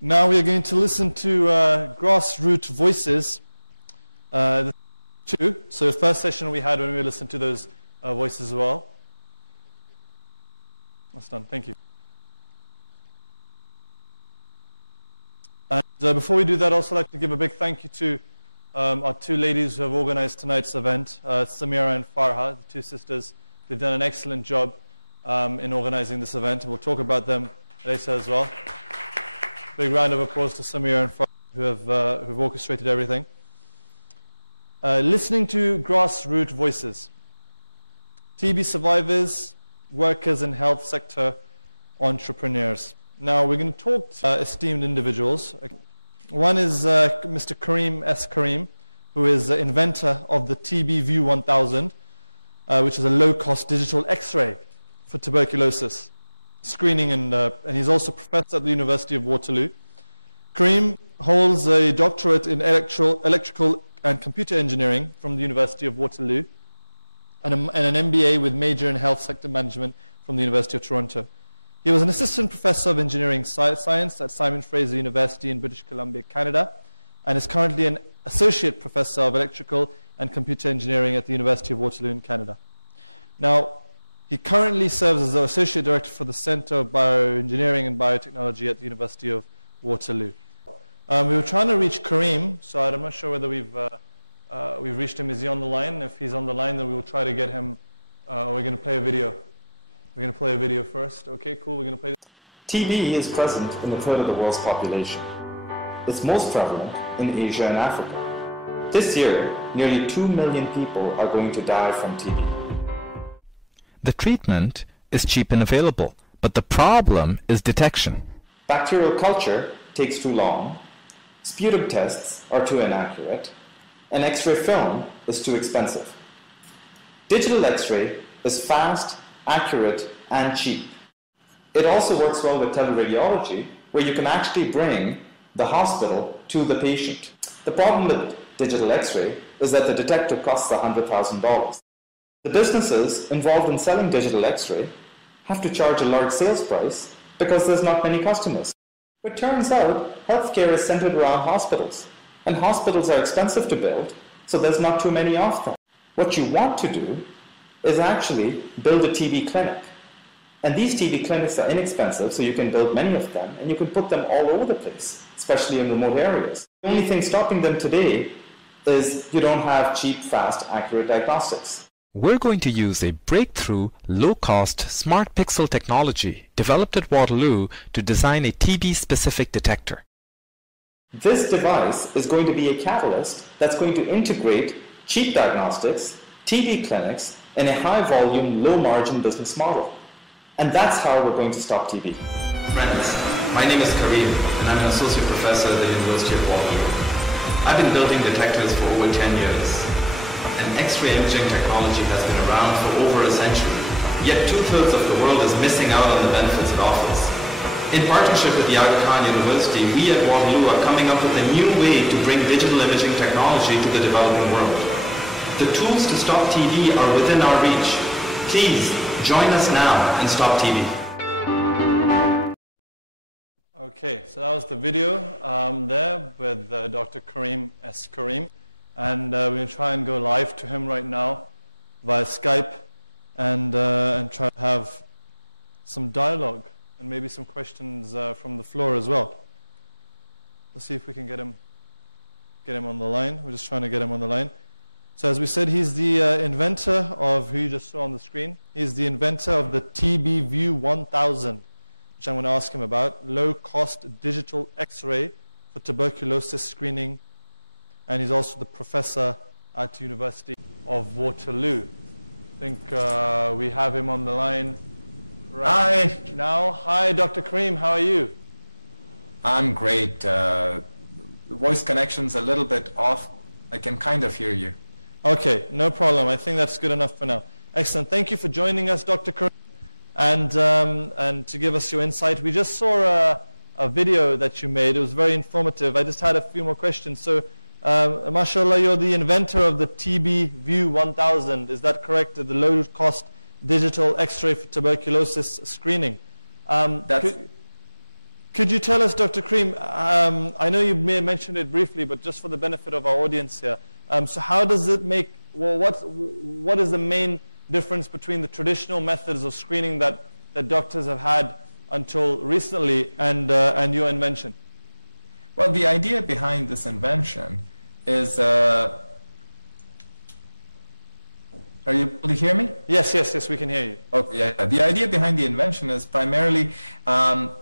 Now we are going to listen to grassroots voices. So the first session we had when we listened to those voices as well. That's done. Thank you. And before we do that, I'd also like to give a big thank you to our two ladies who have organized tonight's event, Samira and Farha, the two sisters. They've done an excellent job in organizing this event, and we'll talk about them later as well. Big round of applause to Samira and Farah who've orchestrated everything. Listening to grassroots voices. TB survivors, workers in health sector, entrepreneurs. Now we're going to talk to esteemed individuals. One is Mr. Karim S Karim, who is the inventor of the TBView 1000, which is a low-cost digital X-ray for tuberculosis screening, and he's also professor at the University of Waterloo. Karim holds a doctorate in electrical and computer engineering from the University of Waterloo, and an MBA with major in health sector management from the University of Toronto. He was an assistant professor of engineering science at Simon Fraser University in British Columbia, Canada, and is currently an associate professor of electrical and computer engineering at the University of Waterloo in Canada. Now, he currently serves as the Associate Director for the Center of Bioengineering and Biotechnology at the University of Waterloo. We were trying to reach Karim, so I'm not sure whether we've reached him. Is he on the line? If he's on the line, then we will try to get him. We're going to play a video. We're going to play a video first. Okay, cool. We're going to play. TB is present in a third of the world's population. It's most prevalent in Asia and Africa. This year, nearly 2 million people are going to die from TB. The treatment is cheap and available, but the problem is detection. Bacterial culture takes too long, sputum tests are too inaccurate, and X-ray film is too expensive. Digital X-ray is fast, accurate, and cheap. It also works well with teleradiology, where you can actually bring the hospital to the patient. The problem with digital X-ray is that the detector costs $100,000. The businesses involved in selling digital X-ray have to charge a large sales price because there's not many customers. It turns out healthcare is centered around hospitals, and hospitals are expensive to build, so there's not too many of them. What you want to do is actually build a TB clinic. And these TB clinics are inexpensive, so you can build many of them, and you can put them all over the place, especially in remote areas. The only thing stopping them today is you don't have cheap, fast, accurate diagnostics. We're going to use a breakthrough, low-cost, smart pixel technology developed at Waterloo to design a TB-specific detector. This device is going to be a catalyst that's going to integrate cheap diagnostics, TB clinics, in a high-volume, low-margin business model. And that's how we're going to stop TB. Friends, my name is Karim, and I'm an associate professor at the University of Waterloo. I've been building detectors for over 10 years. And X-ray imaging technology has been around for over a century, yet 2/3 of the world is missing out on the benefits it offers. In partnership with the Aga Khan University, we at Waterloo are coming up with a new way to bring digital imaging technology to the developing world. The tools to stop TB are within our reach. Please, join us now and stop TB. Okay, so that was the video there with Dr. Karim S Karim, and we're going to try and go live to him right now via Skype, and try to have some dialogue and maybe some questions from the floor as well. Let's see if we can get him on the line. We're just trying to get him on the line. So as we said, he's the inventor of who you just saw on the screen. He's the inventor of the TBView 1000, which I'm going to ask him about, low-cost digital X-ray for tuberculosis screening, and he's also the professor at the University of Waterloo. I think we have him on the line right now. Hi, Dr. Karim, how are you? I'm great. The voice connection's a little bit off. I can kind of hear you. Okay, no problem. I think that's good enough for now. Excellent. Thank you for joining us, Dr. Karim, and to give us your insight. We just saw a video that you made. It was very informative. I just had a few more questions. So, mashallah, you're the inventor of the TBView 1000. Is that correct? The low-cost digital X-ray for tuberculosis screening. Could you tell us, Dr. Karim, I know you may have mentioned it briefly, but just for the benefit of our audience here, so how does it make, well, what is the main difference between the traditional methods of screening that doctors have had until recently and your invention? Well, the idea behind this invention is, are you able to hear me? Yes, we can hear you. Okay, yeah. The idea behind the invention is primarily,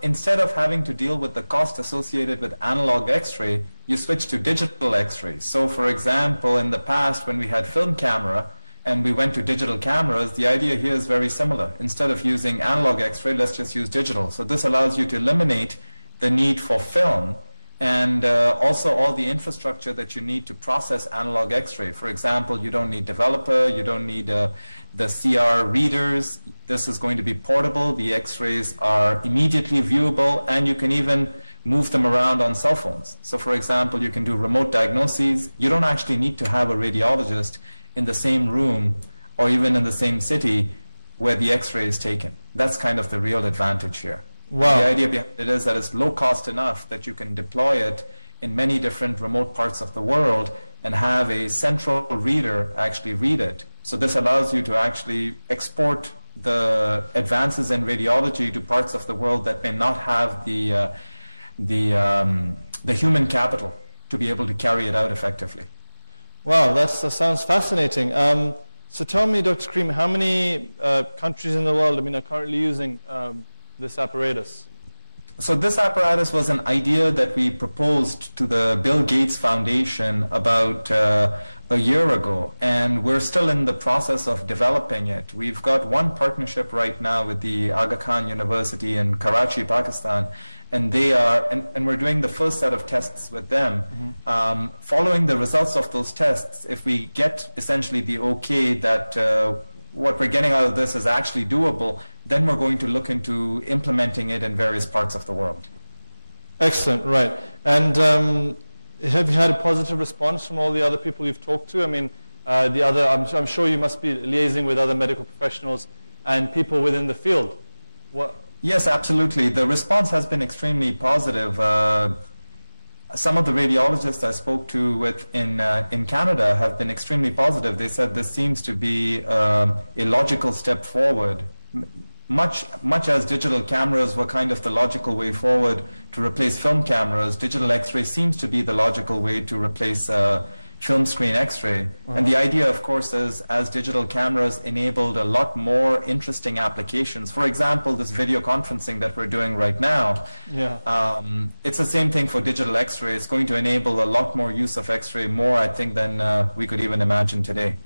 instead of having to deal with the cost associated with analog X-ray, you switch to digital X-ray. So, for example, in the past, when we had film camera and we went to digital cameras, the idea here is very similar. Instead of using analog X-ray, let's just use digital. So this allows you to eliminate the need for film, and also all the infrastructure that you need to process analog X-ray. For example, you don't need developer, you don't need the CR readers. This is going to be portable. The X-rays are immediately viewable, and you can even move them around on cell phones. So for example, you can do remote diagnoses. You don't actually need to have a radiologist in the same room or even in the same city where the X-ray is taken. That's kind of the real advantage here. Wow. The idea behind it is that it's low cost enough that you can deploy it in many different remote parts of the world and have a central reader actually read it. So this allows you to actually export the advances in radiology to parts of the world that may not have the human capital to be able to carry it out effectively. Wow, that sounds fascinating. So tell me, Dr. Karim, how many countries in the world are currently using this apparatus? So this apparatus was an idea that we proposed to the Bill Gates Foundation about a year ago, and we're still in the process of developing it. We've got one partnership right now with the Aga Khan University in Karachi, Pakistan, and they are, and we're doing the first set of tests with them. Mm-hmm. Following the results of those tests, if we get essentially the okay that what we're getting out of this is actually doable, then we're going to look into implementing it in various parts of the world. Excellent, right. And have you had a positive response from all the other people you've talked to? I mean, I'm sure you must be liaising with other medical professionals and people within the field. Yes, absolutely. The response has been extremely positive. Some of the radiologists I spoke to in Canada have been extremely positive. They said this seems to be a logical step forward. Much as digital cameras were kind of the logical way forward to replace film cameras, digital X-ray seems to be the logical way to replace film screen X-ray. Uh-huh. And the idea, of course, is as digital cameras enabled a lot more interesting applications. For example, this video conferencing that we're doing right now, it's the same thing for digital X-ray. It's going to enable a lot more use of X-ray, more, I think, than we could even imagine today.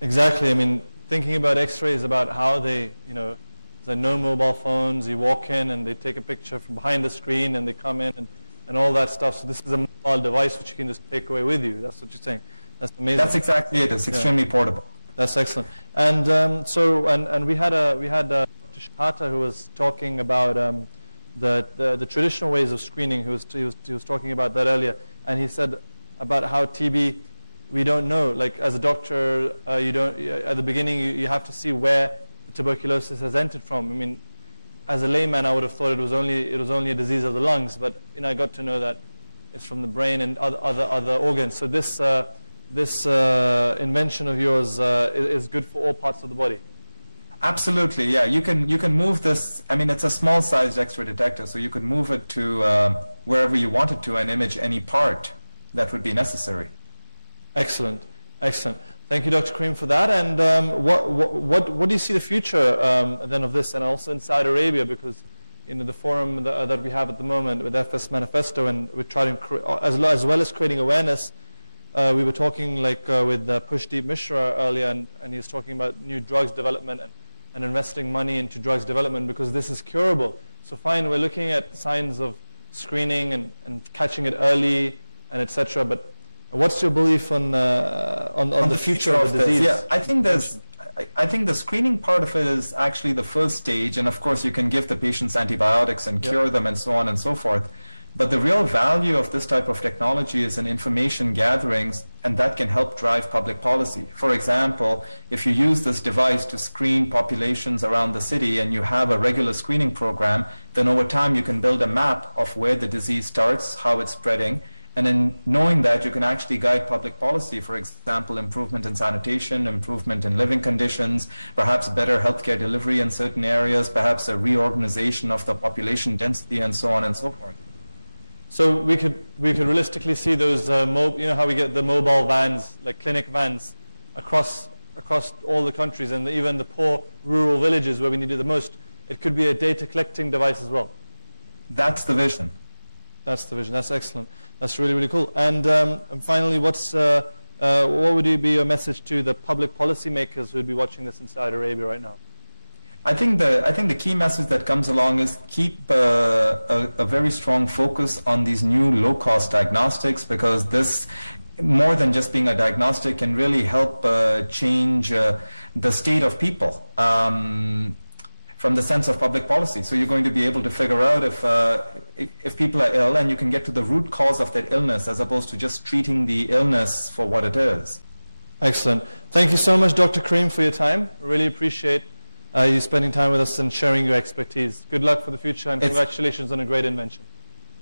Exactly. I mean, thinking about X-ray is about how they, there's no mobile phones. You walk in and they take a picture from behind the screen and they come in and all that stuff. So this is a mobile device which you can just take away with you. That's what you're saying. That's amazing. That's exactly it. It's extremely portable. That's excellent. And we had Dr. Shahata who was talking about the traditional ways of screening. He was talking about that earlier, and he said about how TB, we don't know. Like as a doctor, you don't at the beginning you have to see where the tuberculosis has entered from. I mean, as a layman, I would have thought it was only a disease of the lungs, but I got to know that it's from the brain and other organs. So this invention of yours is good for all parts of the body. Absolutely, yeah. You can move this. I mean, it's a small-sized X-ray detector, so you could move it to wherever you want it to and image any part that would be necessary. Excellent, excellent. Thank you, Dr. Karim, for that. And what do you see the future then of this, and also in Saudi Arabia, because the forum that we have at the moment with FSmanifesto, and we're trying to as well as creating awareness. We were talking with Pushdeep Mishra earlier, and he was talking about new drugs development and investing money into drugs development because this is curable. So fine, we're looking at signs of screening and catching it early and etc. But what's your belief on the future of the disease? Yeah, I think the screening part of it is actually the first stage, and of course you can give the patients antibiotics and cure them and so on and so forth. But the real value of this type of technology is in information gatherings, and that can help drive public policy. For example, if you use this device to screen populations around the city and you have a regular screening program, then over time you can build a map of where the disease starts, how it's spreading, and in knowing that, you can actually guide public policy. For example, improvement in sanitation, improvement in living conditions, perhaps better healthcare delivery in certain areas, perhaps a reorganization of the population density, and so on and so forth. So we could realistically see those, how we get the mobile vans, like clinic vans, across all the countries, and even the poor rural villages where we need it the most. It could be a data collecting device as well. That's the vision. That's the vision. That's excellent. That's really, really cool. And finally, what would be your message to the public policy makers who would be watching this in Saudi Arabia right now? I think the key message that comes along is keep a very strong focus on these new low-cost diagnostics, because this, more than just being a diagnostic, can really help change the state of people from the sense of public policy. So you're going to be able to figure out if people are ill, and you can get to the root cause of that illness as opposed to just treating the illness for what it is. Excellent. Thank you so much, Dr. Karim, for your time. Really appreciate you spending time with us and sharing your expertise. Good luck for the future, and congratulations on a great invention.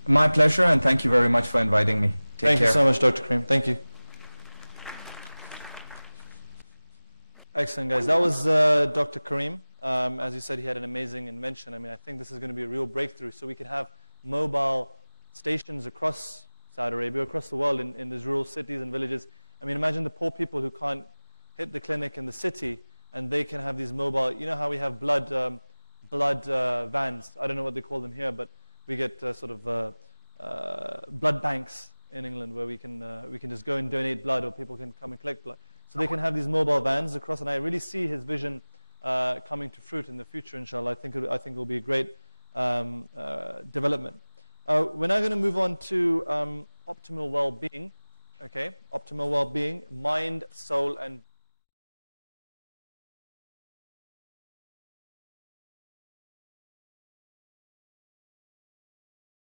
My pleasure, and thank you very much for inviting me. Take care. Thank you so much, Dr. Karim. Thank you. Excellent, guys. That was Dr. Karim. As you said, he had an amazing invention. I mean, I think this is going to be a real breakthrough. So we can have mobile stations across Saudi Arabia, across the world, in these rural cities and villages. I mean, imagine the poor people who can't hit the clinic in the city, and they can have these mobile, you know how we have blood vans. I don't know what they call them here, but we get blood banks in England where we can just go and donate blood, or people can come and collect blood. So they can have these mobile vans across, and I really see his vision coming to fruit in the future, inshallah. I think it will be a great development. We're now going to move on to optimal well-being. Okay, optimal well-being, mind, soul, and